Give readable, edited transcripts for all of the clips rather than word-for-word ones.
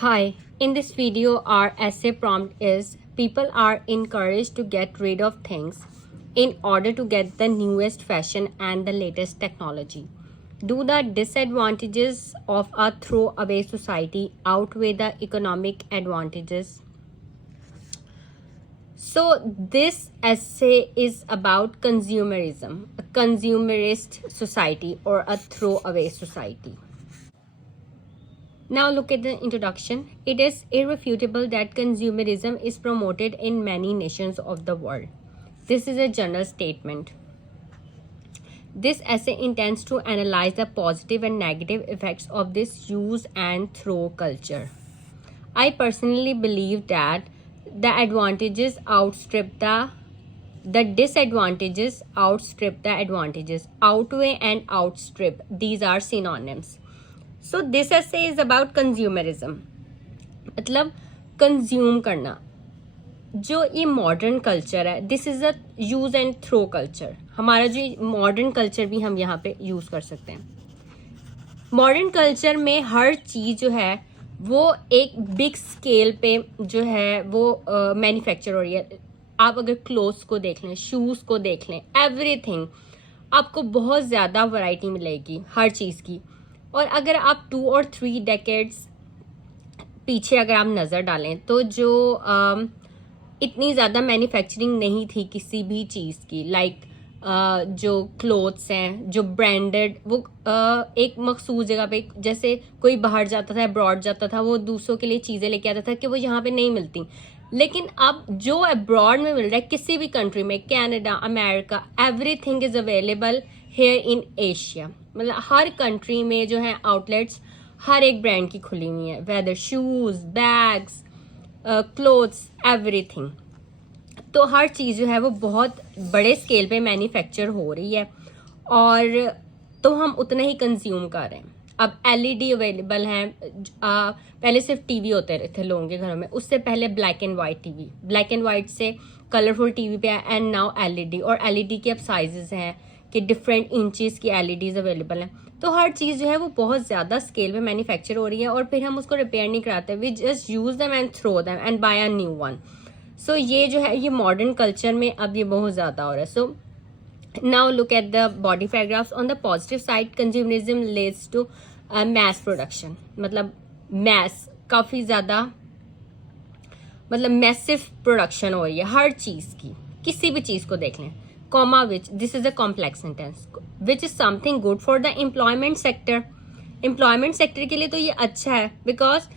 Hi, in this video, our essay prompt is people are encouraged to get rid of things in order to get the newest fashion and the latest technology. Do the disadvantages of a throwaway society outweigh the economic advantages? So, this essay is about consumerism, a consumerist society or a throwaway society. Now look at the introduction. It is irrefutable that consumerism is promoted in many nations of the world. This is a general statement. This essay intends to analyze the positive and negative effects of this use and throw culture. I personally believe that the advantages outstrip the disadvantages outstrip the advantages. Outweigh and outstrip, these are synonyms. So this essay is about consumerism, मतलब consume करना. जो ये modern culture है, this is a use and throw culture. हमारा जो modern culture भी हम यहाँ पे यूज कर सकते हैं. मॉडर्न कल्चर में हर चीज जो है वो एक बिग स्केल पे जो है वो मैन्युफैक्चर हो रही है. आप अगर क्लोथ्स को देख लें, शूज को देख लें, एवरीथिंग आपको बहुत ज्यादा वैरायटी मिलेगी हर चीज की. और अगर आप 2 और 3 डेकेड्स पीछे अगर आप नज़र डालें तो जो इतनी ज़्यादा मैन्युफैक्चरिंग नहीं थी किसी भी चीज़ की, लाइक जो क्लोथ्स हैं जो ब्रांडेड, वो एक मखसूस जगह पे, जैसे कोई बाहर जाता था, अब्रॉड जाता था, वो दूसरों के लिए चीज़ें लेके आता था कि वो यहाँ पे नहीं मिलती. लेकिन अब जो अब्रॉड में मिल रहा है किसी भी कंट्री में, Canada, America, everything is available here in Asia. मतलब हर कंट्री में जो है आउटलेट्स हर एक ब्रांड की खुली हुई है, whether shoes, bags, clothes, everything. तो हर चीज़ जो है वो बहुत बड़े स्केल पे मैन्युफैक्चर हो रही है और तो हम उतना ही कंज्यूम कर रहे हैं. अब एलईडी अवेलेबल हैं. पहले सिर्फ टीवी होते रहते थे लोगों के घरों में, उससे पहले black and white TV, black and white से कलरफुल टीवी पे आया, एंड नाउ एलईडी. और एलईडी के अब साइजेस हैं कि डिफरेंट इंचेस की एलईडीज अवेलेबल हैं. तो हर चीज़ जो है वो बहुत ज़्यादा स्केल पे मैन्युफैक्चर हो रही है और फिर हम उसको रिपेयर नहीं कराते. We just use them and throw them and buy a new one. So ये जो है ये मॉडर्न कल्चर में अब ये बहुत ज़्यादा हो रहा है. So now look at the body paragraphs. On the positive side, consumerism leads to mass production. मतलब मैस, काफ़ी ज़्यादा, मतलब मैसिव प्रोडक्शन हो रही है हर चीज़ की. किसी भी चीज़ को देख लें. comma which, this is a complex sentence, which is something good for the employment sector. employment sector के लिए तो ये अच्छा है because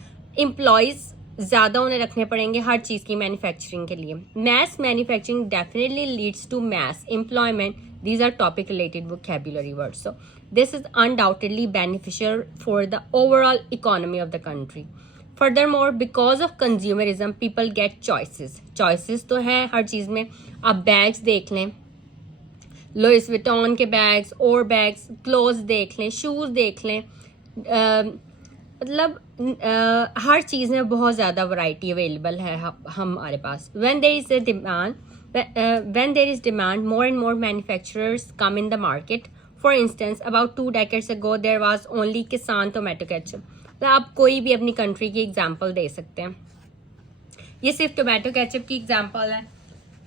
employees ज़्यादा उन्हें रखने पड़ेंगे हर चीज़ की मैन्युफैक्चरिंग के लिए. mass manufacturing definitely leads to mass employment. These are topic related vocabulary words. So this is undoubtedly beneficial for the overall economy of the country. Furthermore, because of consumerism, people get choices. choices तो हैं हर चीज़ में. आप bags देख लें, Louis Vuitton के bags और bags, clothes देख लें, शूज़ देख लें, मतलब हर चीज़ में बहुत ज़्यादा वैरायटी अवेलेबल है हमारे पास. when there is demand, more and more manufacturers come in the market. For instance, about 2 decades ago there was only Kisan tomato ketchup. तो आप कोई भी अपनी कंट्री की एग्जांपल दे सकते हैं. ये सिर्फ टोमेटो केचप की एग्जांपल है.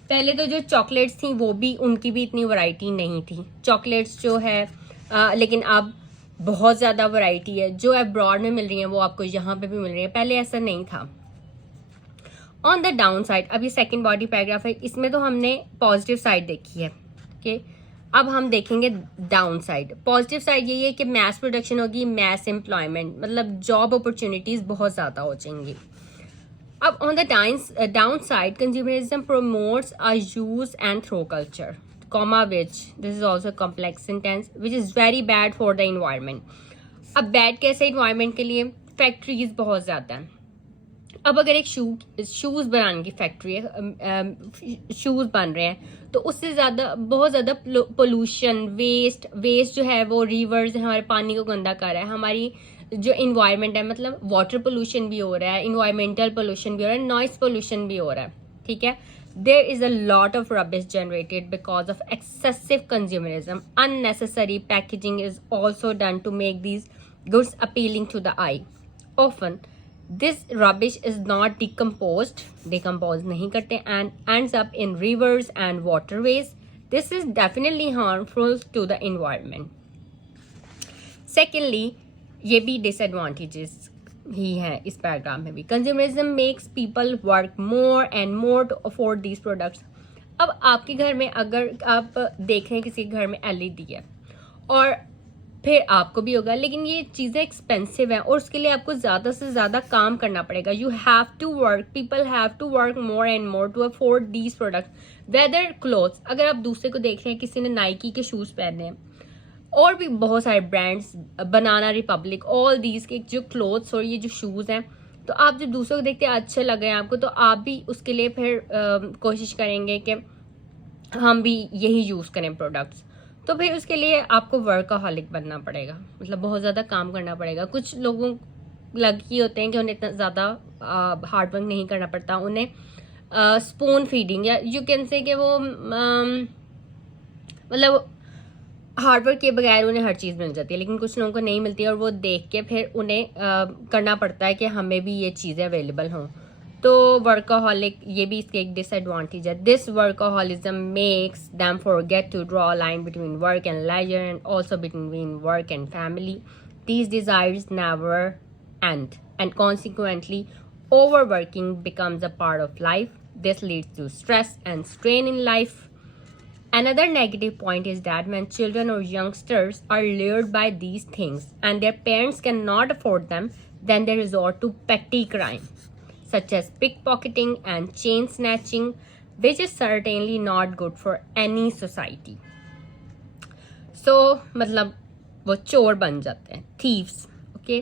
पहले तो जो चॉकलेट्स थी वो भी, उनकी भी इतनी वैरायटी नहीं थी. चॉकलेट्स जो है लेकिन अब बहुत ज़्यादा वैरायटी है. जो अब्रॉड में मिल रही हैं वो आपको यहाँ पे भी मिल रही है, पहले ऐसा नहीं था. ऑन द डाउन साइड, अब ये सेकेंड बॉडी पैराग्राफ है, इसमें तो हमने पॉजिटिव साइड देखी है. ओके, अब हम देखेंगे डाउन साइड. पॉजिटिव साइड यही है कि मैस प्रोडक्शन होगी, मैस एम्प्लॉयमेंट, मतलब जॉब अपॉर्चुनिटीज बहुत ज़्यादा हो जाएंगी. अब on the down side, consumerism promotes a use and throw culture, comma which, this is also a complex sentence, which is very bad for the environment. अब bad कैसे environment के लिए? फैक्ट्रीज बहुत ज़्यादा हैं. अब अगर एक शूज़ बनाने की फैक्ट्री है, शूज़ बन रहे हैं, तो उससे ज़्यादा बहुत ज़्यादा पोल्यूशन, वेस्ट जो है वो रिवर्स हमारे पानी को गंदा कर रहा है. हमारी जो इन्वायरमेंट है, मतलब वाटर पोल्यूशन भी हो रहा है, इन्वायरमेंटल पोल्यूशन भी हो रहा है, नॉइस पोल्यूशन भी हो रहा है. ठीक है. There is a lot of rubbish generated because of excessive consumerism. Unnecessary packaging is also done to make these goods appealing to the eye. Often, This rubbish is not decomposed, decompose नहीं करते, and ends up in rivers and waterways. This is definitely harmful to the environment. Secondly, ये भी disadvantages ही है इस paragraph में भी. Consumerism makes people work more and more to afford these products. अब आपके घर में अगर आप देख रहे हैं किसी के घर में LED है और फिर आपको भी होगा, लेकिन ये चीज़ें एक्सपेंसिव हैं और उसके लिए आपको ज़्यादा से ज़्यादा काम करना पड़ेगा. You have to work, people have to work more and more to afford these products. Whether clothes, अगर आप दूसरे को देख रहे हैं किसी ने नाइकी के शूज़ पहने हैं और भी बहुत सारे brands, banana Republic, all these के जो क्लोथ्स और ये जो शूज़ हैं, तो आप जब दूसरों को देखते हैं अच्छे लग रहे हैं आपको, तो आप भी उसके लिए फिर कोशिश करेंगे कि हम भी यही यूज़ करें प्रोडक्ट्स. तो फिर उसके लिए आपको वर्कaholic बनना पड़ेगा, मतलब बहुत ज़्यादा काम करना पड़ेगा. कुछ लोगों लकी होते हैं कि उन्हें इतना ज़्यादा हार्ड वर्क नहीं करना पड़ता, उन्हें स्पून फीडिंग या यू कैन से कि वो मतलब हार्ड वर्क के बगैर उन्हें हर चीज़ मिल जाती है, लेकिन कुछ लोगों को नहीं मिलती और वो देख के फिर उन्हें करना पड़ता है कि हमें भी ये चीज़ें अवेलेबल हों. तो वर्कaholic ये भी इसके एक डिसएडवांटेज है. This workaholicism makes them forget to draw a line between work and leisure and also between work and family. These desires never end and consequently overworking becomes a part of life. This leads to stress and strain in life. Another negative point is that when children or youngsters are lured by these things and their parents cannot afford them, then they resort to petty crime such as pickpocketing and chain snatching, which is certainly not good for any society. So मतलब वो चोर बन जाते हैं, thieves. Okay,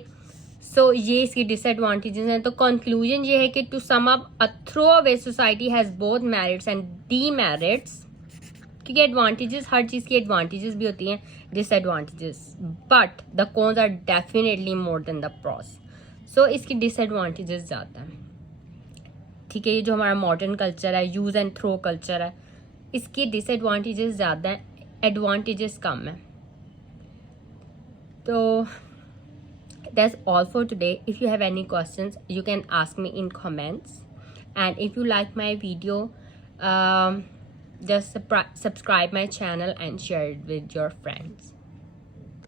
so ये इसकी disadvantages हैं. तो conclusion ये है कि to sum up, a throwaway society has both merits and demerits. क्योंकि advantages, हर चीज़ की advantages भी होती हैं, disadvantages, but the cons are definitely more than the pros. So इसकी disadvantages ज़्यादा हैं. ठीक है, ये जो हमारा मॉडर्न कल्चर है, यूज़ एंड थ्रो कल्चर है, इसके डिसएडवांटेजेस ज़्यादा हैं, एडवांटेजेस कम हैं. तो that's all for today. If you have any questions you can ask me in comments, and if you like my video just subscribe my channel and share it with your friends.